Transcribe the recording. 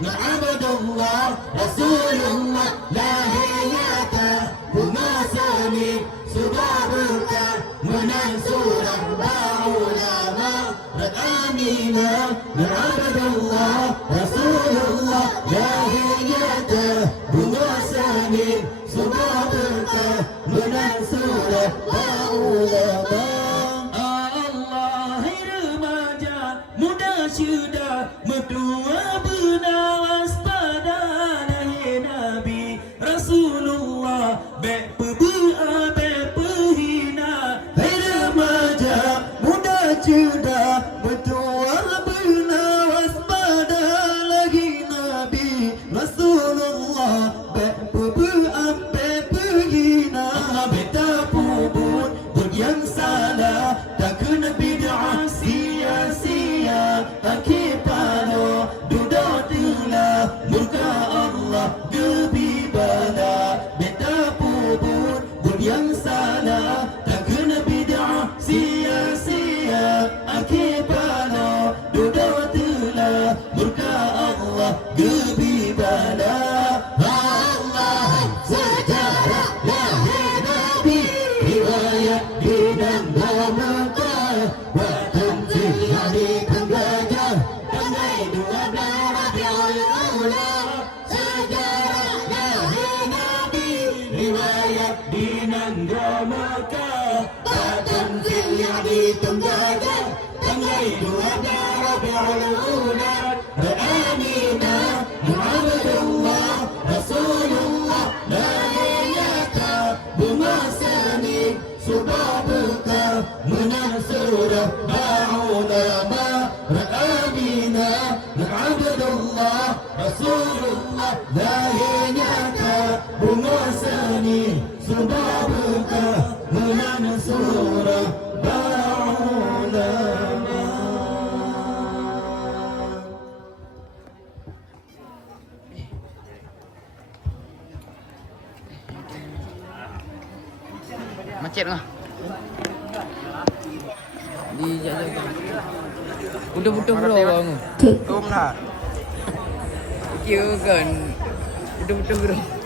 Abdullah Rasulullah lahirnya bunga seni sudah berkah menang surah ulama Aminah Abdullah Rasulullah lahirnya bunga seni sudah berkah menang surah ulama. Allah remaja muda sudah mertua bernawas pada lahir Nabi Rasulullah berpebua berpehina. Hai remaja muda sudah mertua bernawas pada lahir Nabi Rasulullah berpebua berpehina. Beta puput yang salah tak kena bid'ah sia-sia akipano duda telah murka Allah gebibana. Beta puput yang salah tak kena bid'ah sia-sia akipano duda telah murka Allah gebibana. Allah sejarah lahir Nabi riwayat dinamakan bertanzil hari penggajah tanggal 12 Rabiul Awal. Sejarah lahir Nabi riwayat dinamakan bertanzil hari penggajah tanggal 12 Rabiul Awal. Aminah Abdullah Rasulullah lahirnya bunga seni sudah berkah menang surah ulama. Aminah Abdullah Rasulullah lahirnya bunga seni sudah berkah menang surah ulama. Macet lah. Di jalan. Budak-budak bro bang. Tum lah. Kira kan. Budak-budak bro.